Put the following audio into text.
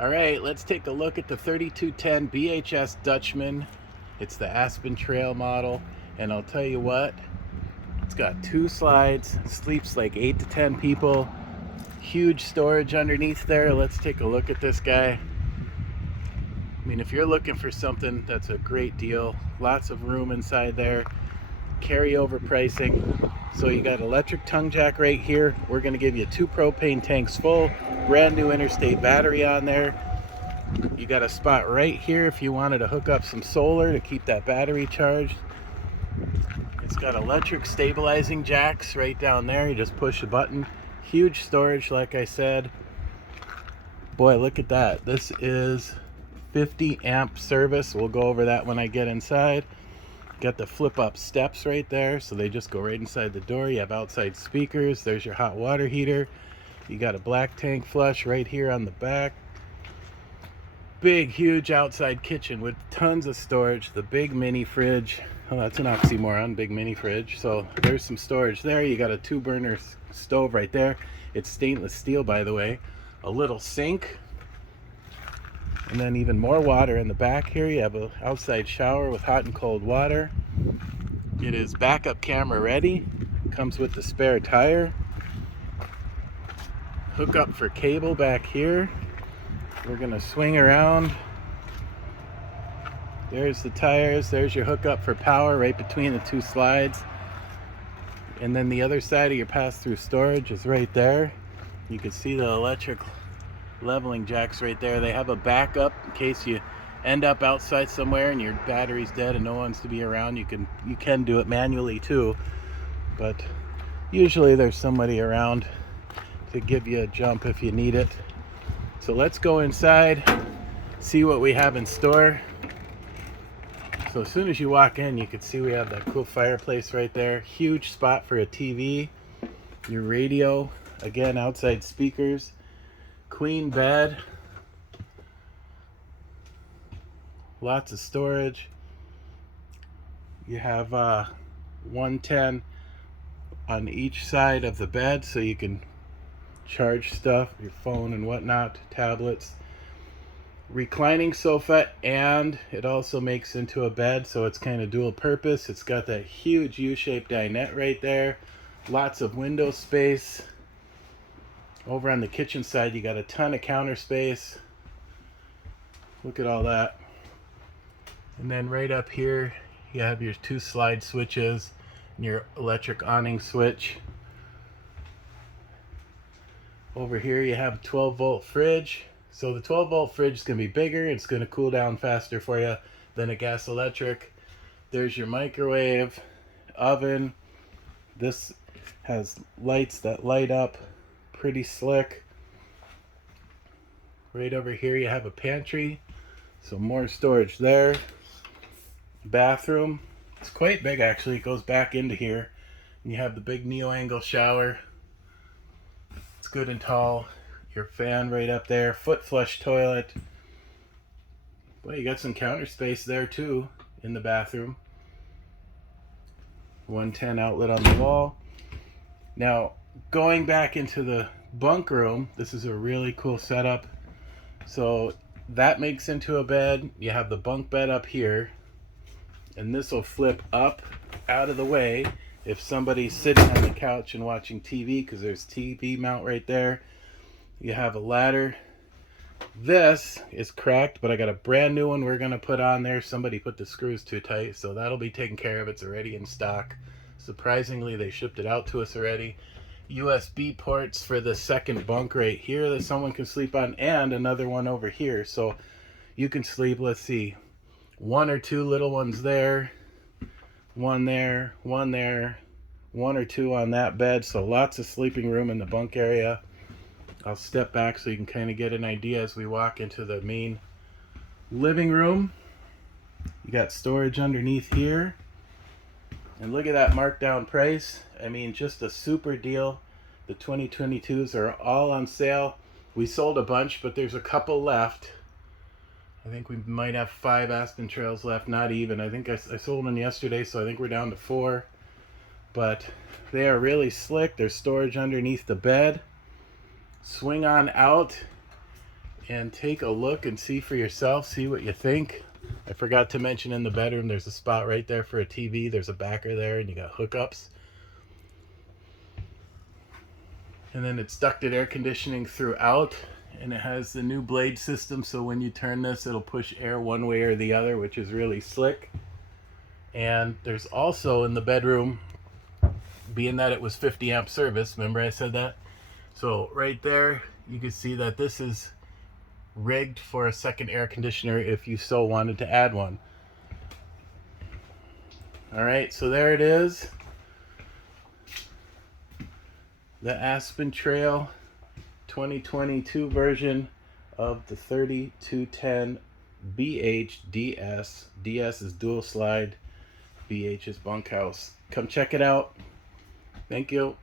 All right, let's take a look at the 3210 BHS Dutchman. It's the Aspen Trail model, and I'll tell you what, it's got 2 slides, sleeps like 8 to 10 people, huge storage underneath there. Let's take a look at this guy. I mean, if you're looking for something, that's a great deal. Lots of room inside there, carryover pricing. So you got electric tongue jack right here. We're going to give you 2 propane tanks full, brand new interstate battery on there. You got a spot right here if you wanted to hook up some solar to keep that battery charged. It's got electric stabilizing jacks right down there. You just push a button. Huge storage, like I said. Boy, look at that. This is 50 amp service. We'll go over that when I get inside. Got the flip up steps right there, so they just go right inside the door. You have outside speakers. There's your hot water heater. You got a black tank flush right here on the back. Big, huge outside kitchen with tons of storage. The big mini fridge. Oh, that's an oxymoron, big mini fridge. So there's some storage there. You got a 2-burner stove right there. It's stainless steel, by the way. A little sink. And then even more water in the back here. You have an outside shower with hot and cold water. It is backup camera ready. Comes with the spare tire. Hook up for cable back here. We're gonna swing around. There's the tires. There's your hookup for power right between the 2 slides. And then the other side of your pass-through storage is right there. You can see the electric leveling jacks right there. They have a backup in case you end up outside somewhere and your battery's dead and no one's to be around. You can do it manually too, but usually there's somebody around to give you a jump if you need it. So let's go inside, see what we have in store. So as soon as you walk in, you can see we have that cool fireplace right there. Huge spot for a TV, your radio, again, outside speakers, queen bed, lots of storage. You have 110 on each side of the bed, so you can charge stuff, your phone and whatnot, tablets. Reclining sofa, and it also makes into a bed, so it's kind of dual purpose. It's got that huge U-shaped dinette right there. Lots of window space. Over on the kitchen side, you got a ton of counter space. Look at all that. And then right up here, you have your 2 slide switches and your electric awning switch. Over here, you have a 12-volt fridge. So the 12-volt fridge is going to be bigger. It's going to cool down faster for you than a gas electric. There's your microwave, oven. This has lights that light up. Pretty slick. Right over here you have a pantry, so more storage there. Bathroom, it's quite big actually. It goes back into here, and you have the big neo-angle shower. It's good and tall. Your fan right up there, foot flush toilet. Well, you got some counter space there too in the bathroom. 110 outlet on the wall. Now, going back into the bunk room, this is a really cool setup. So that makes into a bed. You have the bunk bed up here, and this will flip up out of the way if somebody's sitting on the couch and watching TV, because there's TV mount right there. You have a ladder. This is cracked, but I got a brand new one we're going to put on there. Somebody put the screws too tight, so that'll be taken care of. It's already in stock. Surprisingly, they shipped it out to us already. USB ports for the second bunk right here that someone can sleep on, and another one over here. So you can sleep, let's see, 1 or 2 little ones there, 1 there, 1 there, 1 or 2 on that bed. So lots of sleeping room in the bunk area. I'll step back so you can kind of get an idea as we walk into the main living room. You got storage underneath here. And look at that markdown price. I mean, just a super deal. The 2022s are all on sale. We sold a bunch, but there's a couple left. I think we might have 5 Aspen Trails left, not even. I think I sold one yesterday, so I think we're down to 4. But they are really slick. There's storage underneath the bed. Swing on out and take a look and see for yourself, see what you think. I forgot to mention in the bedroom there's a spot right there for a TV. There's a backer there and you got hookups. And then it's ducted air conditioning throughout, and it has the new blade system, so when you turn this it'll push air one way or the other, which is really slick. And there's also in the bedroom, being that it was 50 amp service, remember I said that? So right there you can see that this is rigged for a second air conditioner if you so wanted to add one. Alright, so there it is. The Aspen Trail 2022 version of the 3210 BH DS is dual slide, BH is bunkhouse. Come check it out. Thank you.